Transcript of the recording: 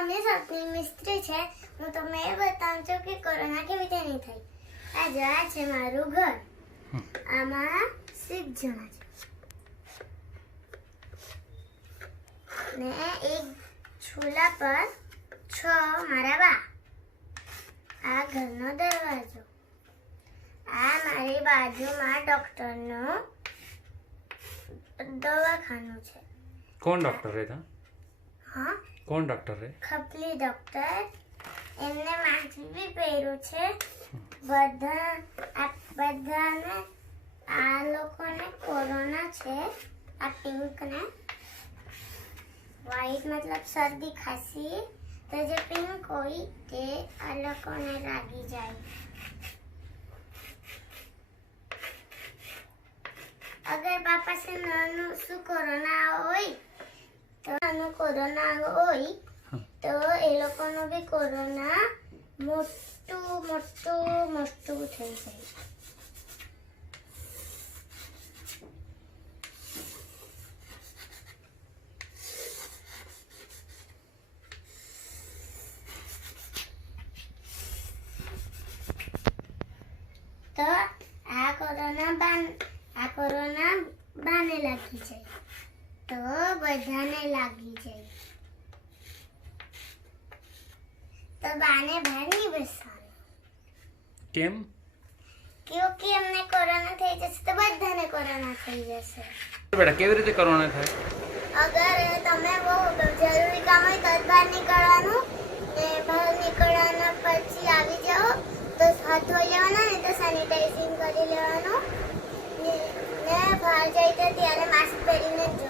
તમે સૌથી મિસ્ત્રી છે હું તમને એ બતાવું છું કે કોરોના કેવી રીતે નહીં થઈ. આ જવા છે મારું ઘર. આમાં 6 જણા છે ને એક છોલા પર 6 મારા બા. આ ઘરનો દરવાજો. આ મારી બાજુમાં ડોક્ટરનું દવાખાનું છે. कौन डॉक्टर है था? હા कौन डॉक्टर है? ખપલી ડોક્ટર. એમને માસ્ક બી પહેર્યું છે. બધાને આ લોકોને કોરોના છે. આ પિંક ને વ્હાઈટ મતલબ શરદી ખાંસી. તો જે પિંક હોય તે આ લોકોને લાગી જાય. અગર પાપા से નાનું શું કોરોના હોય તો નાનું કોરોના હોય તો એ લોકોનો બી કોરોના મોટું થઈ જાય. તો આ કોરોના બાને લાગી જાય તો બધાને લાગી જાય. તો બાને બહાર નહીં બેસવાનું. કેમ? ક્યોંકि અમને કોરોના થઈ જશે તો બધાને કોરોના થઈ જશે. બેટા કેવી રીતે કોરોના થાય? અગર તમે બહુ જરૂરી કામ હોય તો જ બહાર નીકળવાનું ને બહાર નીકળવાના પછી આવી જાઓ તો હાથ ધોઈ લેવાના ને તો સેનિટાઈઝિંગ કરી લેવાનું ને બહાર જાય તો ત્યારે માસ્ક પહેરીને જ